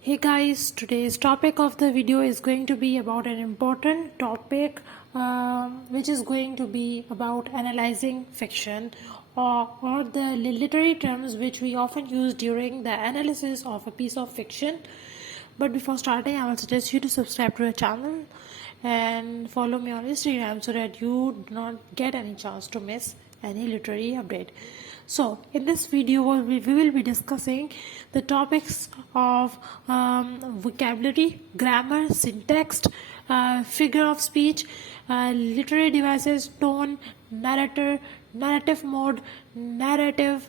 Hey guys, today's topic of the video is going to be about an important topic which is going to be about analyzing fiction or the literary terms which we often use during the analysis of a piece of fiction. But before starting, I will suggest you to subscribe to our channel and follow me on Instagram so that you do not get any chance to miss any literary update. So in this video we will be discussing the topics of vocabulary, grammar, syntax, figure of speech, literary devices, tone, narrator, narrative mode, narrative,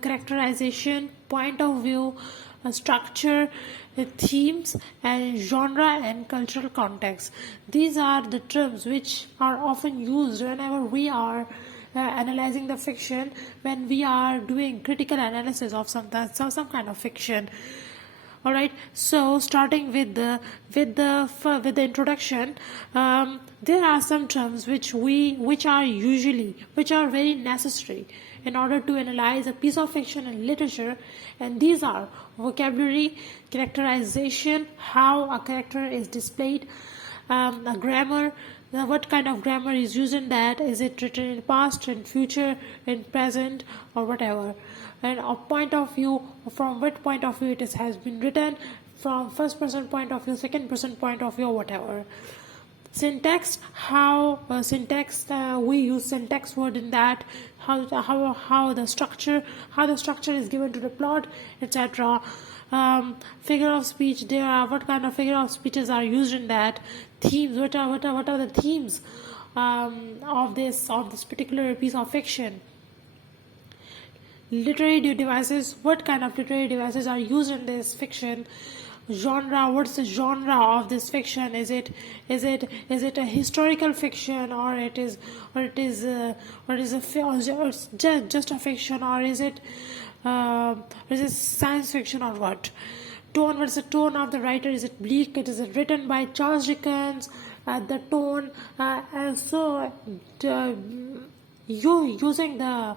characterization, point of view, structure, themes, and genre and cultural context. These are the terms which are often used whenever we are analyzing the fiction, when we are doing critical analysis of some kind of fiction. All right, so starting with the introduction, there are some terms which are very necessary in order to analyze a piece of fiction and literature, and these are vocabulary, characterization, how a character is displayed, a grammar. What kind of grammar is used in that? Is it written in past, in future, in present, or whatever? And a point of view, from what point of view it has been written, from first person point of view, second person point of view, or whatever. Syntax, how we use syntax word in that, how the structure is given to the plot, etc. Figure of speech, there are what kind of figure of speeches are used in that. Themes, what are the themes of this particular piece of fiction. Literary devices, what kind of literary devices are used in this fiction. Genre, what's the genre of this fiction? Is it a historical fiction, or it's just a fiction, or is it science fiction, or what? Tone, what's the tone of the writer? Is it bleak? Is it written by Charles Dickens? The tone, and so using the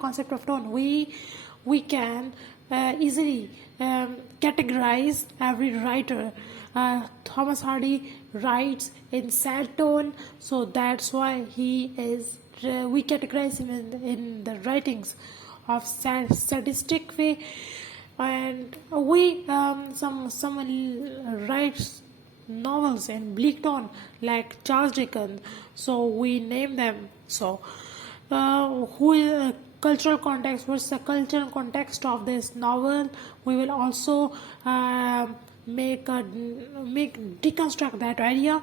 concept of tone, we can easily categorize every writer. Thomas Hardy writes in sad tone, so that's why we categorize him in the writings of sadistic way. And someone writes novels in bleak tone like Charles Dickens, so we name them. So who is cultural context, what's the cultural context of this novel? We will also deconstruct that idea.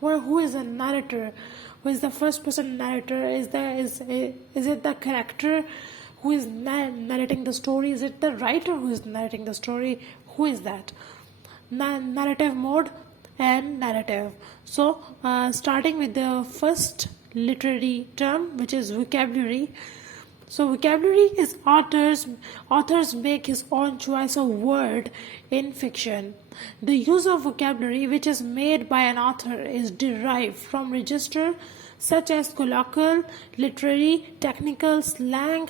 Who is the narrator? Who is the first person narrator? Is it the character who is narrating the story? Is it the writer who is narrating the story? Who is that? Narrative mode and narrative. So starting with the first literary term, which is vocabulary. So vocabulary is authors make his own choice of word in fiction. The use of vocabulary which is made by an author is derived from register such as colloquial, literary, technical, slang,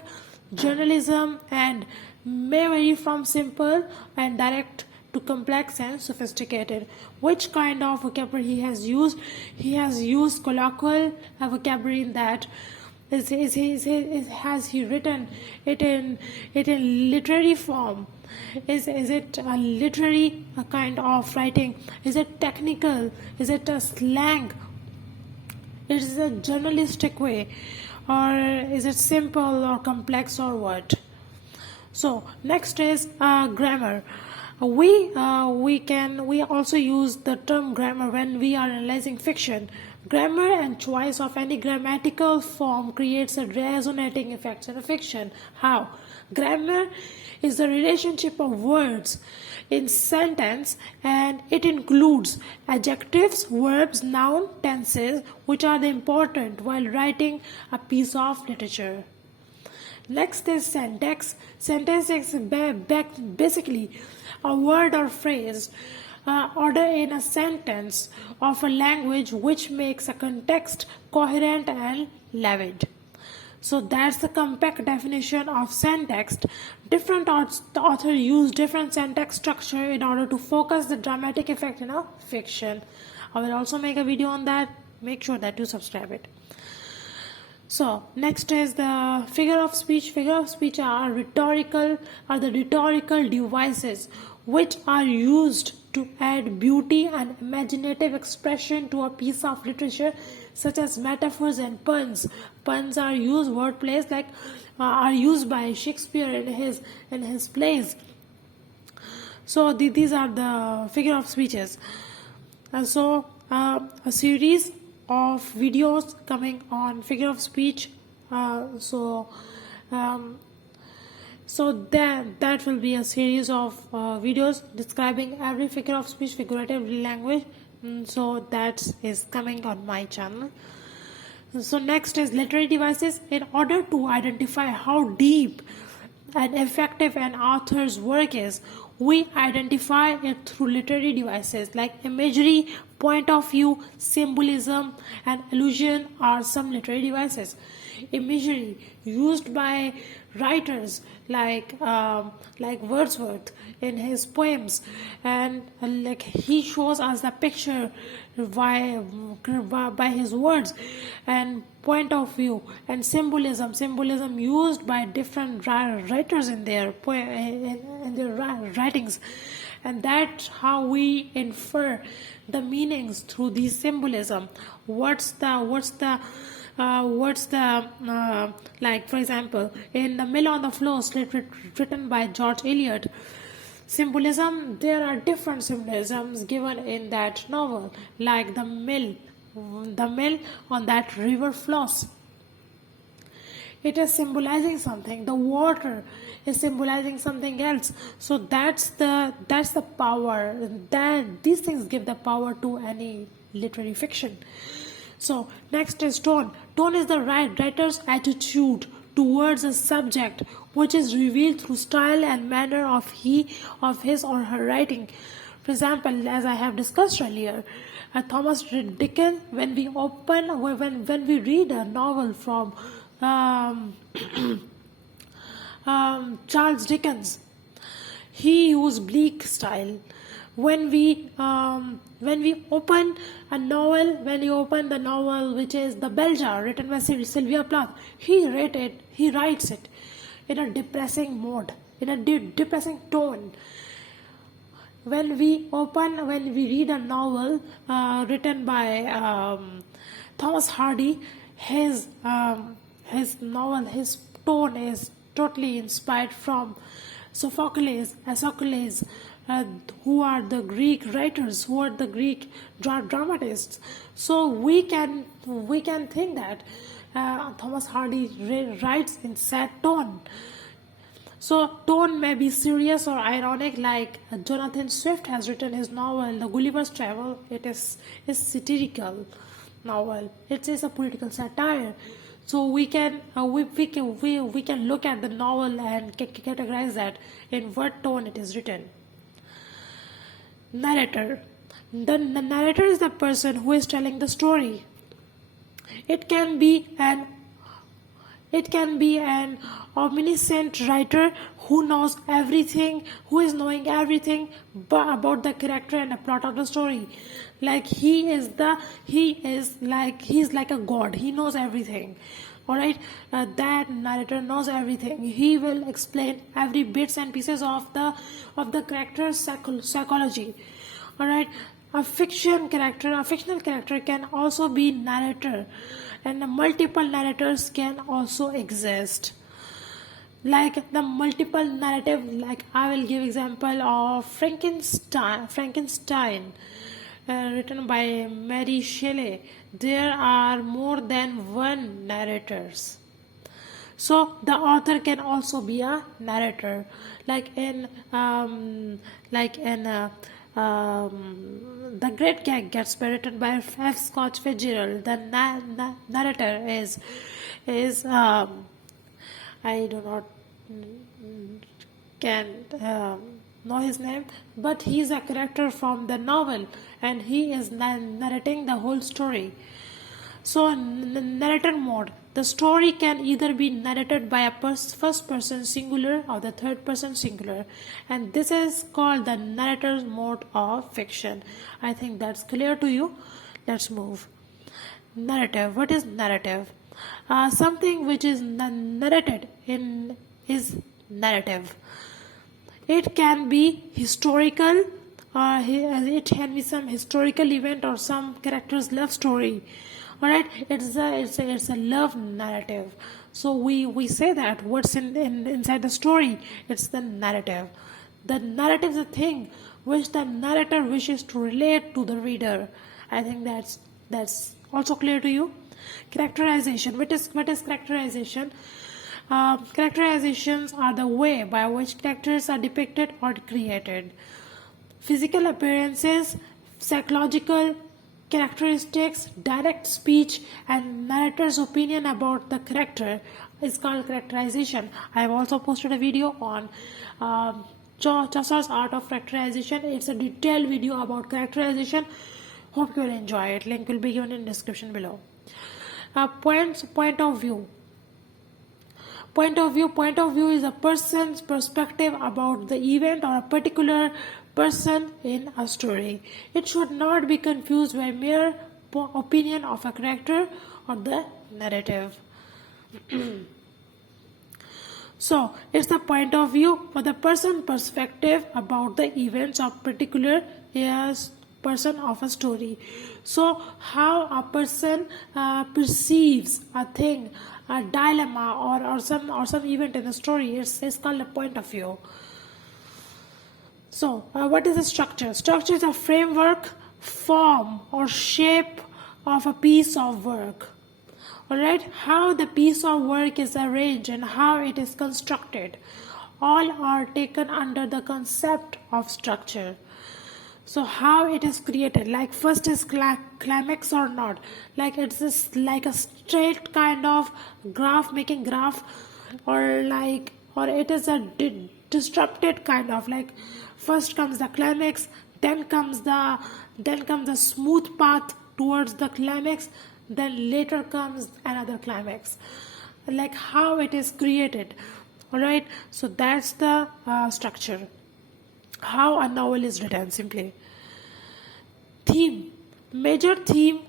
journalism, and may vary from simple and direct to complex and sophisticated. Which kind of vocabulary he has used? He has used colloquial vocabulary in that. Has he written it in literary form? Is it a literary kind of writing? Is it technical? Is it a slang? Is it a journalistic way, or is it simple or complex, or what? So next is grammar. We also use the term grammar when we are analyzing fiction. Grammar and choice of any grammatical form creates a resonating effect in a fiction. How? Grammar is the relationship of words in sentence, and it includes adjectives, verbs, noun, tenses, which are the important while writing a piece of literature. Next is syntax. Syntax is basically a word or phrase order in a sentence of a language which makes a context coherent and valid. So that's the compact definition of syntax. Different author use different syntax structure in order to focus the dramatic effect in a fiction. I will also make a video on that. Make sure that you subscribe it. So next is the figure of speech. Figure of speech are the rhetorical devices which are used to add beauty and imaginative expression to a piece of literature, such as metaphors and puns. Puns are used, wordplays are used by Shakespeare in his plays. So these are the figure of speeches. And so a series of videos coming on figure of speech. So that will be a series of videos describing every figure of speech, figurative language. So that is coming on my channel. So next is literary devices. In order to identify how deep and effective an author's work is, we identify it through literary devices like imagery, point of view, symbolism, and allusion are some literary devices. Imagery used by writers like Wordsworth in his poems, and like he shows us the picture by his words. And point of view and symbolism used by different writers in their writings, and that's how we infer the meanings through these symbolism. What's the like, for example, in The Mill on the Floor, written by George Eliot, symbolism, there are different symbolisms given in that novel, like the mill on that river flows. It is symbolizing something. The water is symbolizing something else. So that's the power. That these things give the power to any literary fiction. So next is tone. Tone is the writer's attitude towards a subject, which is revealed through style and manner of his or her writing. For example, as I have discussed earlier, Thomas Dickens, when we read a novel from Charles Dickens, he used bleak style. When we open the novel which is The Bell Jar, written by Sylvia Plath, he writes it in a depressing mode, in a depressing tone. When we read a novel written by Thomas Hardy, his tone is totally inspired from Sophocles, who are the Greek writers, who are the Greek dramatists. So we can think that Thomas Hardy writes in sad tone. So tone may be serious or ironic, like Jonathan Swift has written his novel The Gulliver's Travel. It is satirical novel. It is a political satire. So we can look at the novel and categorize that in what tone it is written. Narrator. The narrator is the person who is telling the story. It can be an omniscient writer who knows everything, who is knowing everything about the character and the plot of the story. Like he's like a god. He knows everything. Alright, that narrator knows everything. He will explain every bits and pieces of the character's psychology. Alright, a fictional character can also be narrator, and multiple narrators can also exist. Like the multiple narrative, like I will give example of Frankenstein, written by Mary Shelley. There are more than one narrators. So the author can also be a narrator, like in The Great Gatsby, written by F. Scott Fitzgerald. The narrator is I do not know his name, but he is a character from the novel, and he is narrating the whole story. So narrator mode. The story can either be narrated by a first person singular or the third person singular, and this is called the narrator's mode of fiction. I think that's clear to you. Let's move. Narrative. What is narrative? Something which is narrated in is narrative. It can be historical, it can be some historical event or some character's love story. Alright, it's a love narrative. So we say that what's inside the story, it's the narrative. The narrative is a thing which the narrator wishes to relate to the reader. I think that's also clear to you. Characterization. What is characterization? Characterizations are the way by which characters are depicted or created. Physical appearances, psychological characteristics, direct speech, and narrator's opinion about the character is called characterization. I have also posted a video on Chaucer's Art of Characterization. It's a detailed video about characterization. Hope you will enjoy it. Link will be given in description below. Point of view. Point of view is a person's perspective about the event or a particular person in a story. It should not be confused by mere opinion of a character or the narrative. So it's the point of view or the person's perspective about the events of particular person of a story. So how a person perceives a thing, a dilemma or some event in the story is called a point of view. So what is a structure? Structure is a framework, form or shape of a piece of work. Alright, how the piece of work is arranged and how it is constructed, all are taken under the concept of structure. So how it is created, like first is climax or not, like it's just like a straight kind of making graph, or it is a disrupted kind of, like first comes the climax, then comes the smooth path towards the climax, then later comes another climax, like how it is created. Alright, so that's the structure. How a novel is written, simply. Major theme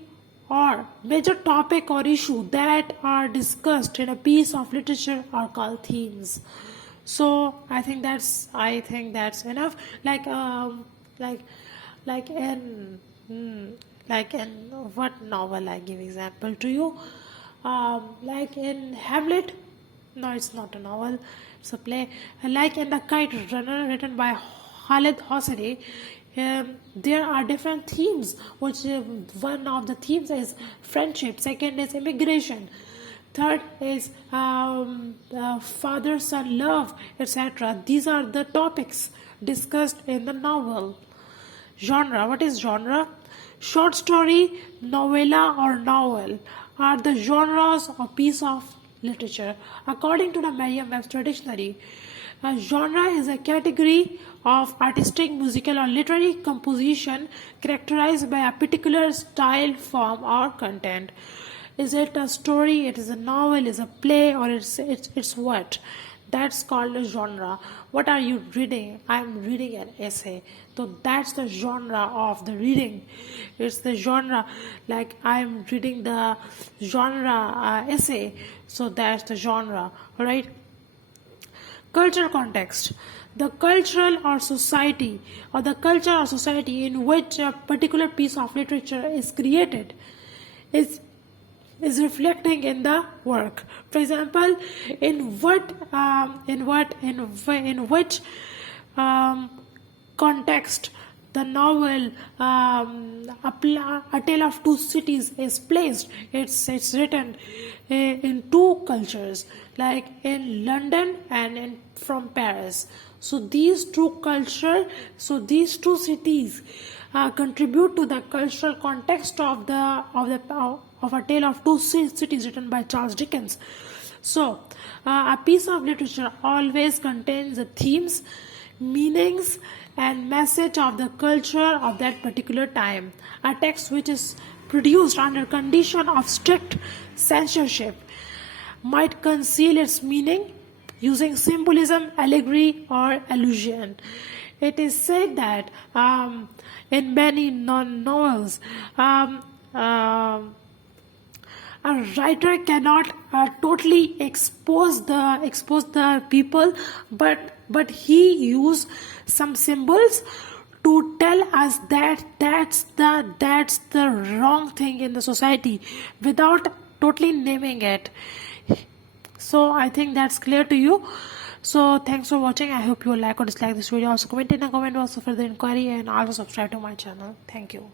or major topic or issue that are discussed in a piece of literature are called themes. So I think that's enough. Like in what novel I give example to you? Like in Hamlet. No, it's not a novel. It's a play. Like in The Kite Runner, written by Khaled Hosseini, there are different themes. Which one of the themes is friendship. Second is immigration. Third is father-son love, etc. These are the topics discussed in the novel. Genre. What is genre? Short story, novella, or novel are the genres of piece of literature. According to the Merriam-Webster dictionary, a genre is a category of artistic, musical, or literary composition characterized by a particular style, form, or content. Is it a story? It is a novel? Is a play? Or it's what? That's called a genre. What are you reading? I'm reading an essay. So that's the genre of the reading. It's the genre. Like I'm reading the genre essay. So that's the genre. Alright. Cultural context. The cultural or society in which a particular piece of literature is created is reflecting in the work. For example, in which context the novel A Tale of Two Cities is placed. It's written in two cultures, like in London and from Paris. So these two cities contribute to the cultural context of A Tale of Two Cities, written by Charles Dickens. So a piece of literature always contains the themes, meanings, and message of the culture of that particular time. A text which is produced under condition of strict censorship might conceal its meaning using symbolism, allegory, or allusion. It is said that in many non-novels, a writer cannot totally expose the people, but he use some symbols to tell us that that's the wrong thing in the society without totally naming it. So I think that's clear to you. So thanks for watching. I hope you like or dislike this video. Also comment in the comment box for further inquiry, and also subscribe to my channel. Thank you.